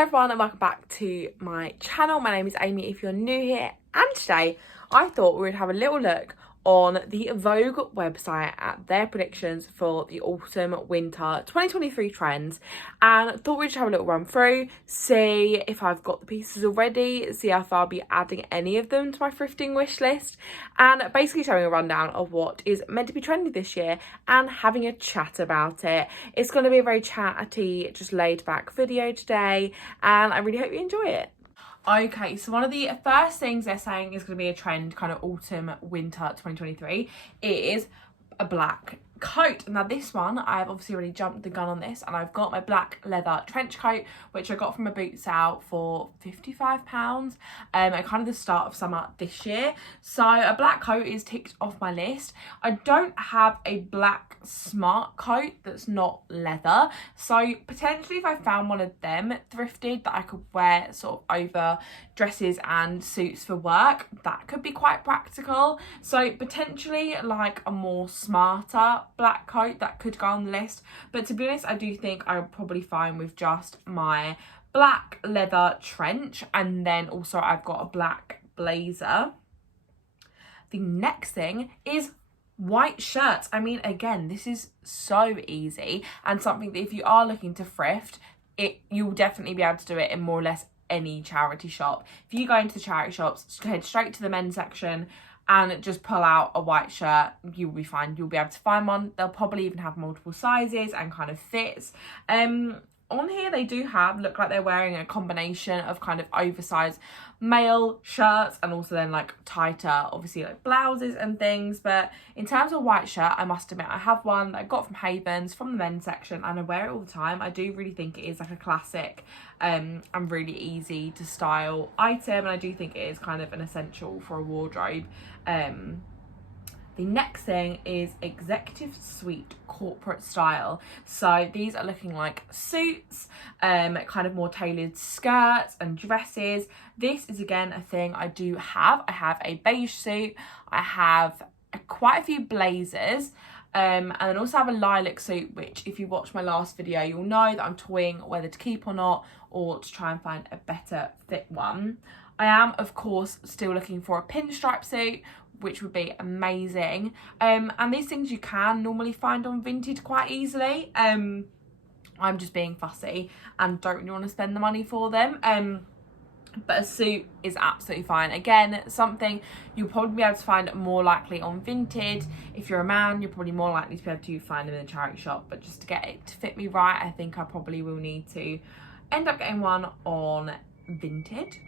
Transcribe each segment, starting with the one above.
Hello everyone and welcome back to my channel. My name is Amy if you're new here, and today I thought we would have a little look on the Vogue website at their predictions for the autumn winter 2023 trends, and thought we'd just have a little run through, see if I've got the pieces already, see if I'll be adding any of them to my thrifting wish list, and basically showing a rundown of what is meant to be trendy this year and having a chat about it. It's going to be a very chatty, just laid back video today, and I really hope you enjoy it. Okay, so one of the first things they're saying is going to be a trend kind of autumn winter 2023 is a black coat. Now this one, I've obviously already jumped the gun on this, and I've got my black leather trench coat, which I got from a boot sale for £55 at kind of the start of summer this year. So a black coat is ticked off my list. I don't have a black smart coat that's not leather, so potentially if I found one of them thrifted that I could wear sort of over dresses and suits for work, that could be quite practical. So potentially like a more smarter black coat that could go on the list, but to be honest, I do think I'm probably fine with just my black leather trench, and then also I've got a black blazer. The next thing is white shirts. I mean, again, this is so easy and something that if you are looking to thrift, you'll definitely be able to do it in more or less any charity shop. If you go into the charity shops, head straight to the men's section and just pull out a white shirt, you'll be fine. You'll be able to find one. They'll probably even have multiple sizes and kind of fits. On here they do look like they're wearing a combination of kind of oversized male shirts and also then like tighter, obviously like blouses and things. But in terms of white shirt, I must admit I have one that I got from Havens from the men's section, and I wear it all the time. I do really think it is like a classic and really easy to style item, and I do think it is kind of an essential for a wardrobe. The next thing is executive suite corporate style. So these are looking like suits, kind of more tailored skirts and dresses. This is again a thing I do have. I have a beige suit, I have quite a few blazers, and then also have a lilac suit, which if you watch my last video you'll know that I'm toying whether to keep or not, or to try and find a better fit one. I am of course still looking for a pinstripe suit, which would be amazing. And these things you can normally find on Vinted quite easily. I'm just being fussy and don't really want to spend the money for them. But a suit is absolutely fine. Again, something you'll probably be able to find more likely on Vinted. If you're a man, you're probably more likely to be able to find them in a charity shop. But just to get it to fit me right, I think I probably will need to end up getting one on Vinted.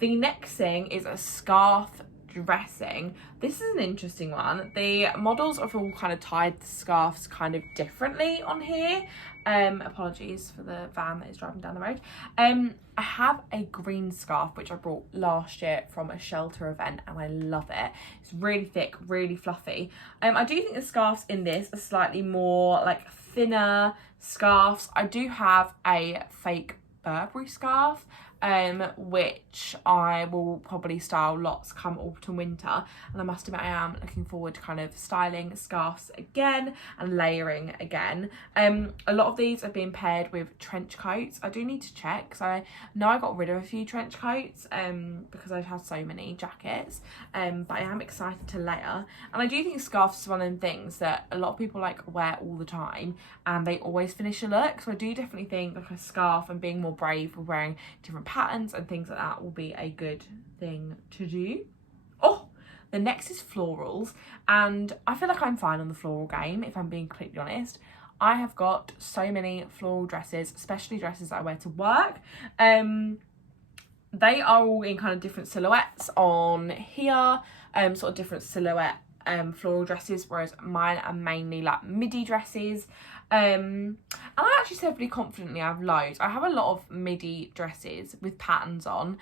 The next thing is a scarf dressing. This is an interesting one. The models are all kind of tied the scarves kind of differently on here. Apologies for the van that is driving down the road. I have a green scarf which I brought last year from a shelter event, and I love it. It's really thick, really fluffy. I do think the scarves in this are slightly more like thinner scarves. I do have a fake Burberry scarf, which I will probably style lots come autumn winter, and I must admit I am looking forward to kind of styling scarves again and layering again. A lot of these have been paired with trench coats. I do need to check because I know I got rid of a few trench coats because I've had so many jackets, but I am excited to layer, and I do think scarves is one of them things that a lot of people like wear all the time and they always finish a look. So I do definitely think like a scarf and being more brave with wearing different patterns and things like that will be a good thing to do. Oh, the next is florals, and I feel like I'm fine on the floral game if I'm being completely honest. I have got so many floral dresses, especially dresses that I wear to work. They are all in kind of different silhouettes on here, sort of different silhouette floral dresses, whereas mine are mainly like midi dresses. And I actually said pretty confidently I have loads. I have a lot of midi dresses with patterns on.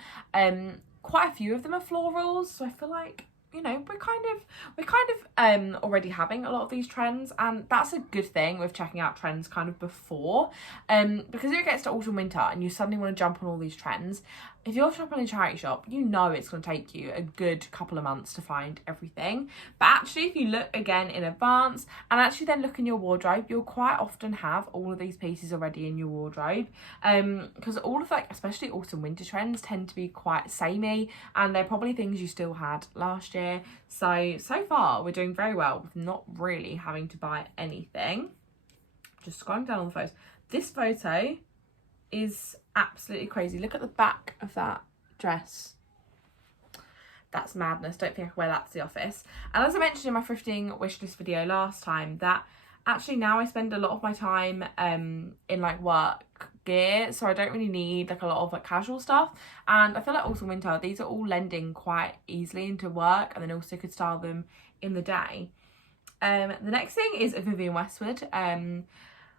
Quite a few of them are florals, so I feel like, you know, we're kind of already having a lot of these trends, and that's a good thing with checking out trends kind of before, because if it gets to autumn winter and you suddenly want to jump on all these trends, if you're shopping in a charity shop, you know it's going to take you a good couple of months to find everything. But actually, if you look again in advance and actually then look in your wardrobe, you'll quite often have all of these pieces already in your wardrobe. Because all of, like, especially autumn winter trends tend to be quite samey, and they're probably things you still had last year. So far we're doing very well with not really having to buy anything. Just scrolling down on the photos. This photo is absolutely crazy. Look at the back of that dress. That's madness. Don't think I can wear that to the office. And as I mentioned in my thrifting wishlist video last time, that actually now I spend a lot of my time in like work gear, so I don't really need like a lot of like casual stuff. And I feel like autumn winter, these are all lending quite easily into work, and then also could style them in the day. The next thing is Vivienne Westwood.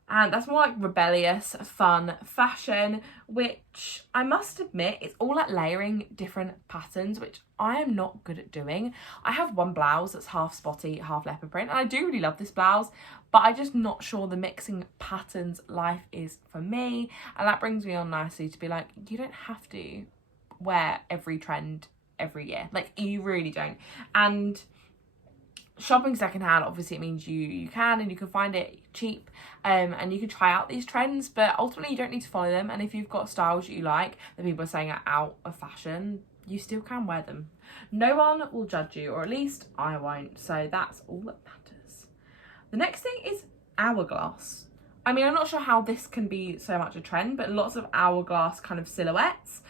And that's more like rebellious, fun fashion, which I must admit is all like layering different patterns, which I am not good at doing. I have one blouse that's half spotty, half leopard print, and I do really love this blouse, but I'm just not sure the mixing patterns life is for me. And that brings me on nicely to be like, you don't have to wear every trend every year. Like, you really don't. And shopping secondhand, obviously it means you can, and you can find it cheap, and you can try out these trends, but ultimately you don't need to follow them. And if you've got styles that you like that people are saying are out of fashion, you still can wear them. No one will judge you, or at least I won't, so that's all that matters. The next thing is Hourglass. I mean, I'm not sure how this can be so much a trend, but lots of hourglass kind of silhouettes.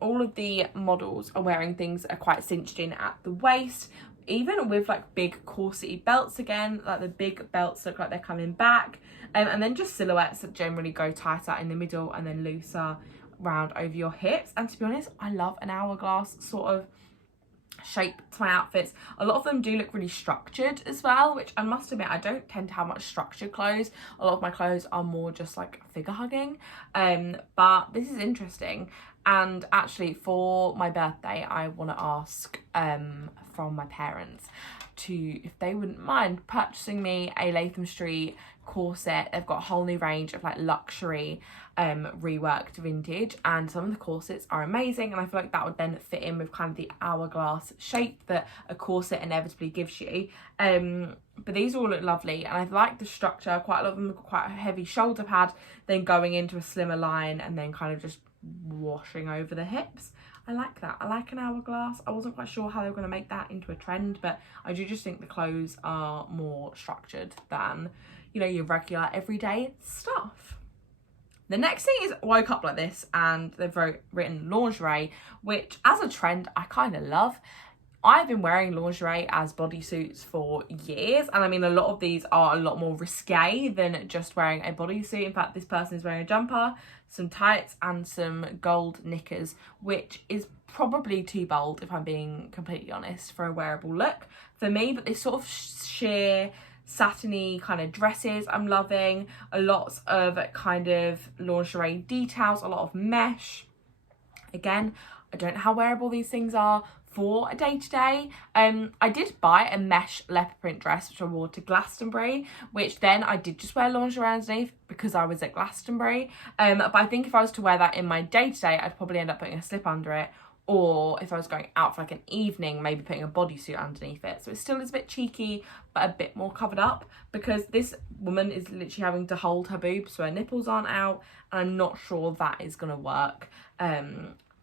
All of the models are wearing things that are quite cinched in at the waist, even with like big corsety belts again, like the big belts look like they're coming back, and then just silhouettes that generally go tighter in the middle and then looser round over your hips. And to be honest, I love an hourglass sort of shape to my outfits. A lot of them do look really structured as well, which I must admit I don't tend to have much structured clothes. A lot of my clothes are more just like figure hugging, but this is interesting. And actually for my birthday I want to ask from my parents if they wouldn't mind purchasing me a Latham Street corset. They've got a whole new range of like luxury reworked vintage, and some of the corsets are amazing, and I feel like that would then fit in with kind of the hourglass shape that a corset inevitably gives you. But these all look lovely, and I like the structure. Quite a lot of them have got quite a heavy shoulder pad, then going into a slimmer line and then kind of just washing over the hips. I like that. I like an hourglass. I wasn't quite sure how they were going to make that into a trend, but I do just think the clothes are more structured than, you know, your regular everyday stuff. The next thing is woke up like this, and they've written lingerie, which as a trend I kind of love. I've been wearing lingerie as bodysuits for years, and I mean a lot of these are a lot more risque than just wearing a bodysuit. In fact, this person is wearing a jumper, some tights and some gold knickers, which is probably too bold if I'm being completely honest for a wearable look for me. But this sort of sheer satiny kind of dresses I'm loving. A lot of kind of lingerie details, a lot of mesh. Again, I don't know how wearable these things are for a day-to-day. I did buy a mesh leopard print dress which I wore to Glastonbury, which then I did just wear lingerie underneath because I was at Glastonbury, but I think if I was to wear that in my day-to-day I'd probably end up putting a slip under it, or if I was going out for like an evening, maybe putting a bodysuit underneath it. So it still is a bit cheeky but a bit more covered up, because this woman is literally having to hold her boobs so her nipples aren't out, and I'm not sure that is going to work.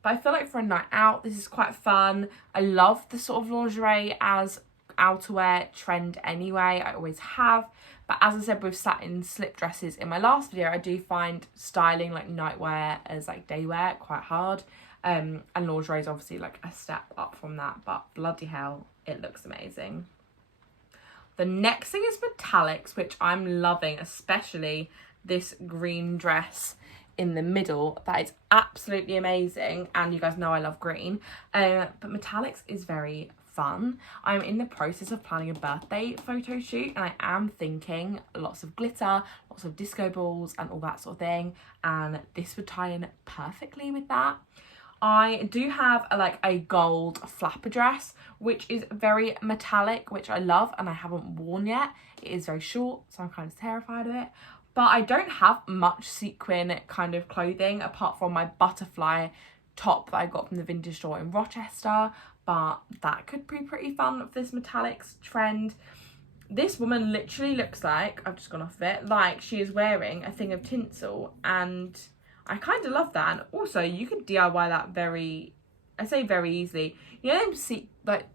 But I feel like for a night out, this is quite fun. I love the sort of lingerie as outerwear trend anyway. I always have. But as I said with satin slip dresses in my last video, I do find styling like nightwear as like daywear quite hard. And lingerie is obviously like a step up from that. But bloody hell, it looks amazing. The next thing is metallics, which I'm loving, especially this green dress in the middle. That is absolutely amazing, and you guys know I love green, but metallics is very fun. I'm in the process of planning a birthday photo shoot, and I am thinking lots of glitter, lots of disco balls and all that sort of thing, and this would tie in perfectly with that. I do have a gold flapper dress which is very metallic, which I love, and I haven't worn yet. It is very short, so I'm kind of terrified of it. But I don't have much sequin kind of clothing apart from my butterfly top that I got from the vintage store in Rochester, but that could be pretty fun for this metallics trend. This woman literally looks like, I've just gone off of it, like she is wearing a thing of tinsel, and I kind of love that. And also you could DIY that very easily. You know, see like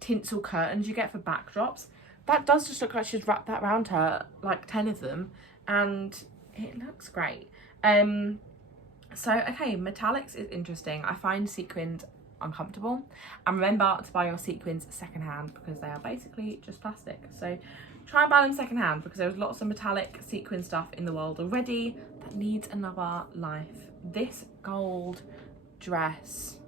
tinsel curtains you get for backdrops? That does just look like she's wrapped that around her, like 10 of them, and it looks great. So okay, metallics is interesting. I find sequins uncomfortable, and remember to buy your sequins secondhand because they are basically just plastic. So try and buy them secondhand because there's lots of metallic sequin stuff in the world already that needs another life. This gold dress,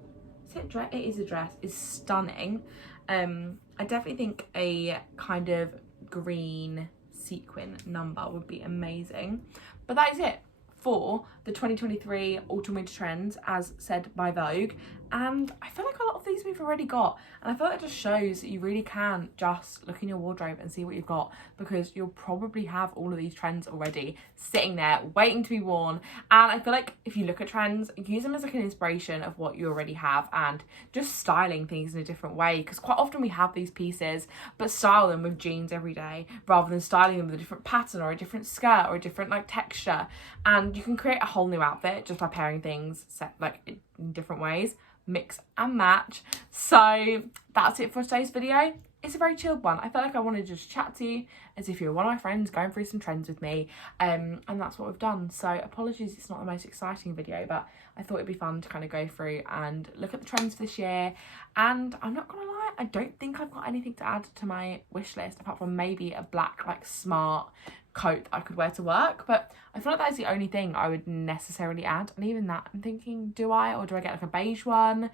it is a dress, is stunning. I definitely think a kind of green sequin number would be amazing. But that is it for the 2023 autumn winter trends as said by Vogue, and I feel like a lot of these we've already got, and I feel like it just shows that you really can just look in your wardrobe and see what you've got, because you'll probably have all of these trends already sitting there waiting to be worn. And I feel like if you look at trends, use them as like an inspiration of what you already have and just styling things in a different way, because quite often we have these pieces but style them with jeans every day rather than styling them with a different pattern or a different skirt or a different like texture, and you can create a whole new outfit just by pairing things set like in different ways, mix and match. So that's it for today's video. It's a very chilled one. I felt like I wanted to just chat to you as if you were one of my friends going through some trends with me, and that's what we've done. So apologies it's not the most exciting video, but I thought it'd be fun to kind of go through and look at the trends for this year. And I'm not gonna lie, I don't think I've got anything to add to my wish list apart from maybe a black like smart coat that I could wear to work, but I feel like that is the only thing I would necessarily add, and even that I'm thinking, do I, or do I get like a beige one?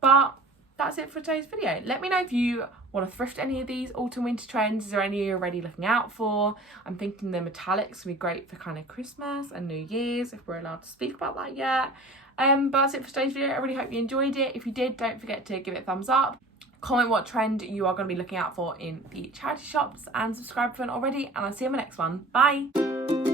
But that's it for today's video. Let me know if you want to thrift any of these autumn winter trends. Is there any you're already looking out for? I'm thinking the metallics would be great for kind of Christmas and New Year's, if we're allowed to speak about that yet. But that's it for today's video. I really hope you enjoyed it. If you did, don't forget to give it a thumbs up. Comment what trend you are going to be looking out for in the charity shops, and subscribe if you haven't already, and I'll see you in my next one. Bye!